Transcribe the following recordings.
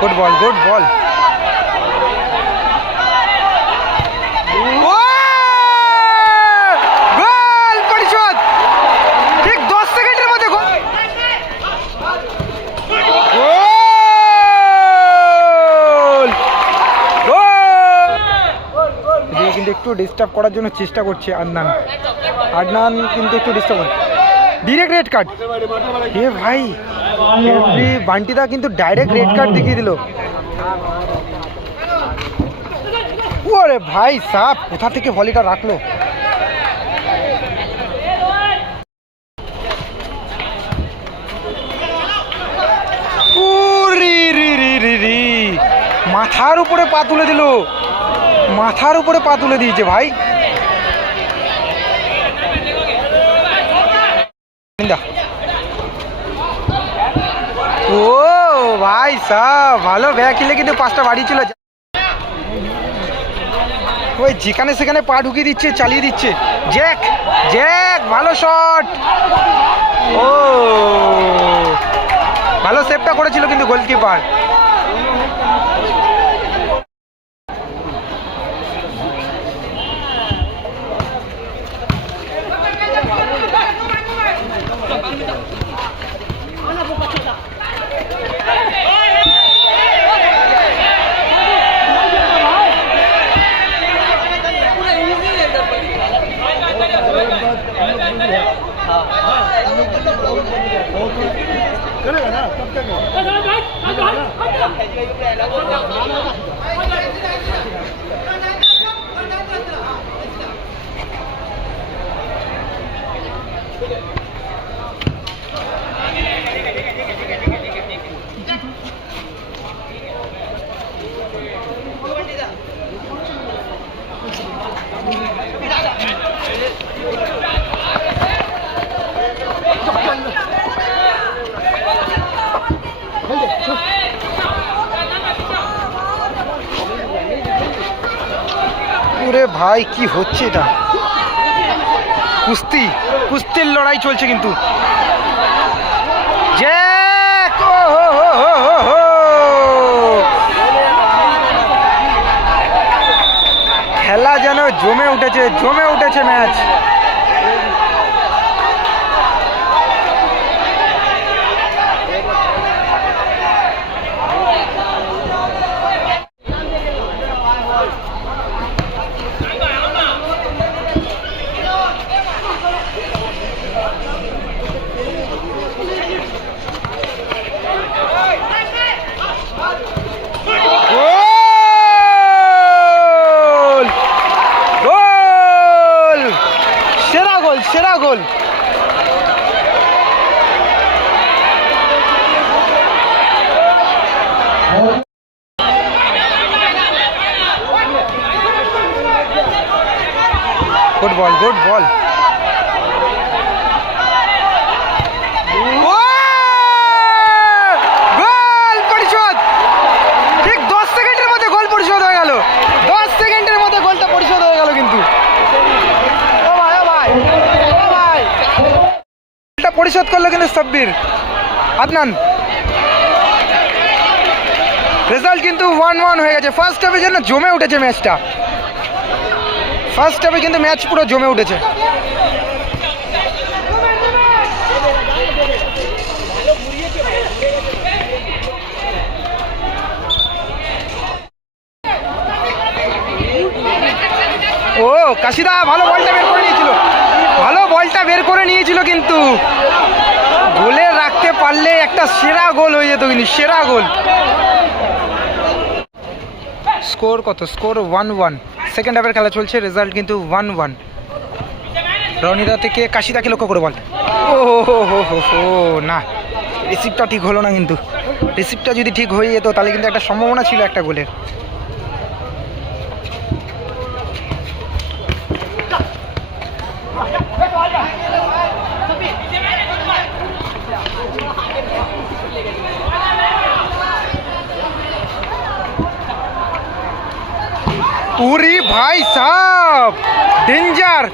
Good ball good ball একটু disturb করার জন্য চেষ্টা করছে আদনান। আদনান কিন্তু একটু ডিস্টার্ব ডিরেক্ট রেড কার্ড এ ভাই এভরি বান্টিদা কিন্তু ডাইরেক্ট রেড কার্ড দেখিয়ে দিল। ওরে ভাই সাপ, কোথা থেকে ভলিটা রাখল? মাথার উপরে পা তুলে দিল। মাথার উপরে পা তুলে দিয়েছে ভাই নিন্দা। ও ভাই সব ভালো ব্যাগ খেলে কিন্তু পাঁচটা বাড়ি ছিল ওই যেখানে সেখানে পা ঢুকিয়ে দিচ্ছে, চালিয়ে দিচ্ছে। জ্যাক জ্যাক ভালো শট ও, ভালো সেভটা করেছিল কিন্তু গোলকিপার करेगा ना तब तक ওরে ভাই, কি হচ্ছে এটা? কুস্তি, কুস্তির লড়াই চলছে কিন্তু! খেলা যেন জমে উঠেছে জমে উঠেছে ম্যাচ গোল গোল সেরা গোল সেরা গোল বল গুড বল গোল। পরিশোধ পরিশোধ করল কিন্তু সাব্বির। আদনান। রেজাল্ট কিন্তু ওয়ান ওয়ান হয়ে গেছে। ফার্স্ট হাফের জন্য জমে উঠেছে ম্যাচটা ফার্স্ট হাফে কিন্তু ম্যাচ পুরো জমে উঠেছে। ও, কাশিদা, ভালো বলটা বের করে নিয়েছিল। ভালো বলটা বের করে নিয়েছিল কিন্তু। গোলে রাখতে পারলে একটা সেরা গোল হয়ে যেত কিন্তু, সেরা গোল। স্কোর কত? Score one one. সেকেন্ড হাফের খেলা চলছে রেজাল্ট কিন্তু ওয়ান ওয়ান। রনিদা থেকে কাশিদাকে লক্ষ্য করে বল। ও হো হো হো হো না রিসিপ্টটা ঠিক হলো না কিন্তু। রিসিপ্টটা যদি ঠিক হয়ে যেত, তাহলে কিন্তু একটা সম্ভাবনা ছিল একটা গোলের। উরি ভাই সাপ ডেঞ্জার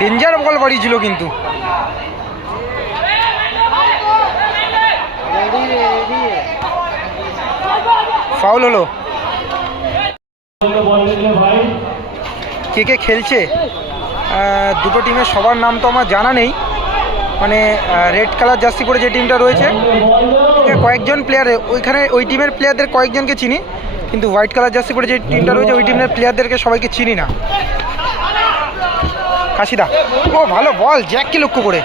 ডেঞ্জার বল বাড়িয়েছিল কিন্তু। ফাউল হলো। কে কে খেলছে? দুটো টিমের সবার নাম তো আমার জানা নেই। মানে রেড কালার জার্সি পরে যে টিমটা রয়েছে। কয়েকজন প্লেয়ার ওইখানে ওই টিমের প্লেয়ারদের কয়েকজনকে চিনি। কিন্তু হোয়াইট কালার জার্সি পরে যে টিমটা রয়েছে, ওই টিমের প্লেয়ারদেরকে সবাইকে চিনি না। কাশিদা, ও ভালো বল জ্যাককে লক্ষ্য করে।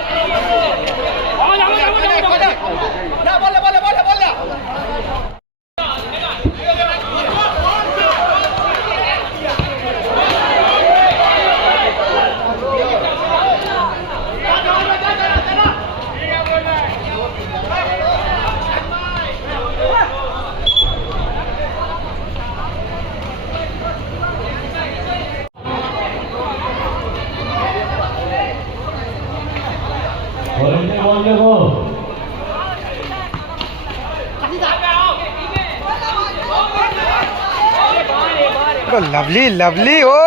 লাভলি লাভলি ও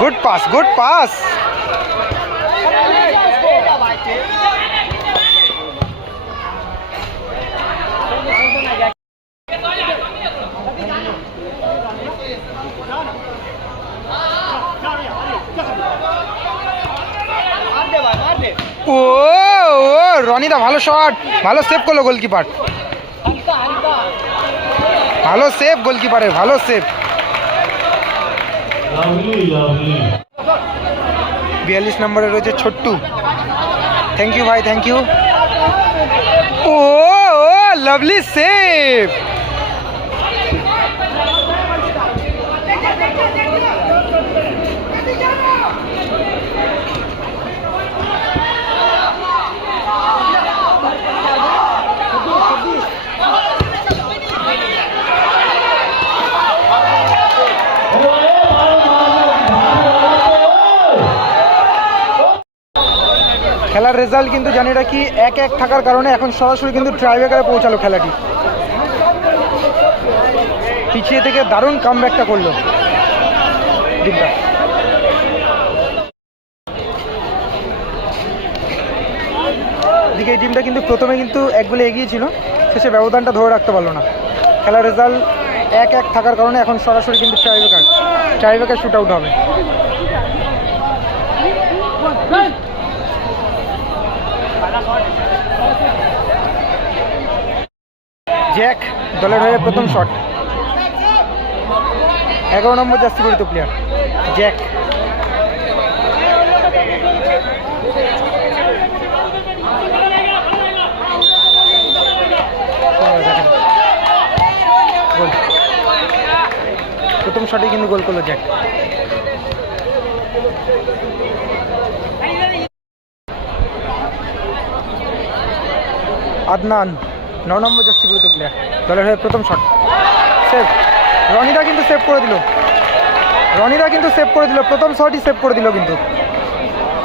গুড পাস গুড পাস ও ও, রনিদা, ভালো শট ভালো সেভ করল গোলকিপার ভালো সেভ গোলকিপারের ভালো সেভ বিয়াল্লিশ নম্বরে রয়েছে ছোট্টু থ্যাংক ইউ ভাই থ্যাংক ইউ ও ও লাভলি সেভ খেলার রেজাল্ট কিন্তু জানি রাখি এক এক থাকার কারণে এখন সরাসরি কিন্তু ট্রাইব্রেকারে পৌঁছালো খেলাটি। পিছিয়ে থেকে দারুণ কামব্যাকটা করল। টিমটা এদিকে এই টিমটা কিন্তু প্রথমে কিন্তু এক গোলে এগিয়ে ছিল, শেষে ব্যবধানটা ধরে রাখতে পারল না। খেলার রেজাল্ট এক এক থাকার কারণে এখন সরাসরি কিন্তু ট্রাইব্রেকার ট্রাইব্রেকার শুট আউট হবে। জ্যাক দলের হয়ে প্রথম শট এগারো নম্বর জাস্তি পরিত প্লেয়ার জ্যাক। প্রথম শটে কিন্তু গোল করল জ্যাক। আদনান, ন নম্বর পরিত প্লেয়ার দলের হয়ে প্রথম শট সেভ রনিদা কিন্তু সেভ করে দিল। রনিদা কিন্তু সেভ করে দিল। প্রথম শটই সেভ করে দিল কিন্তু।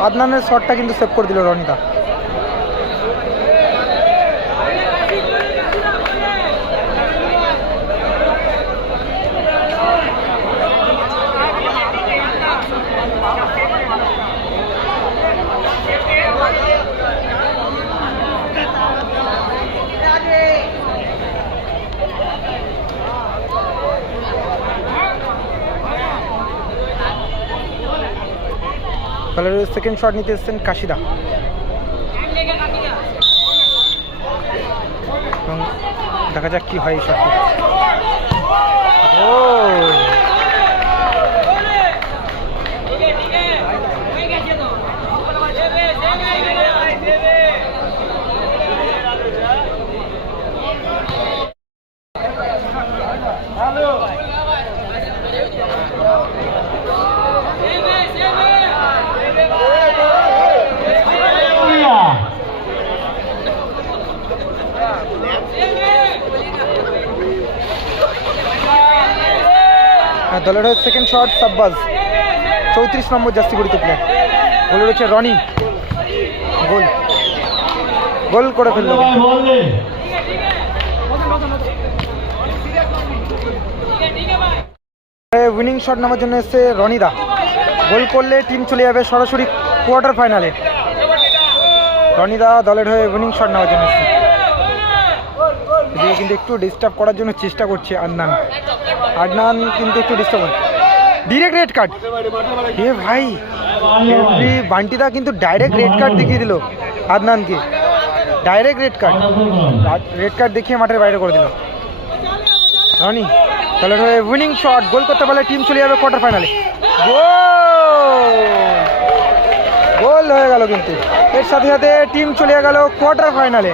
আদনানের শটটা কিন্তু সেভ করে দিল রনিদা। দলের সেকেন্ড শট নিতে এসছেন কাশিদা। এবং দেখা যাক কি হয় এই শটটি ও! দলের হয়ে সেকেন্ড শট সাব্বাজ। চৌত্রিশ নম্বর জাস্তি গড়িত প্লেয়ার গোল রয়েছে রনি। গোল। গোল করে ফেলল। উইনিং শট নামার জন্য এসছে রনিদা। গোল করলে টিম চলে যাবে সরাসরি কোয়ার্টার ফাইনালে রনিদা দলের হয়ে উইনিং শট নেওয়ার জন্য এসছে। দিয়ে কিন্তু একটু ডিস্টার্ব করার জন্য চেষ্টা করছে আদনান। আদনান কিন্তু একটু ডিস্টার্ব ডিরেক্ট রেড কার্ড এ ভাই বান্টিদা কিন্তু ডাইরেক্ট রেড কার্ড দেখিয়ে দিল আদনানকে। Direct red card red card দেখিয়ে মাঠের বাইরে করে দিল। রনি, তাহলে উইনিং শট গোল করতে পারলে টিম চলে যাবে কোয়ার্টার ফাইনালে গোল হয়ে গেল কিন্তু। এর সাথে সাথে টিম চলে গেল কোয়ার্টার ফাইনালে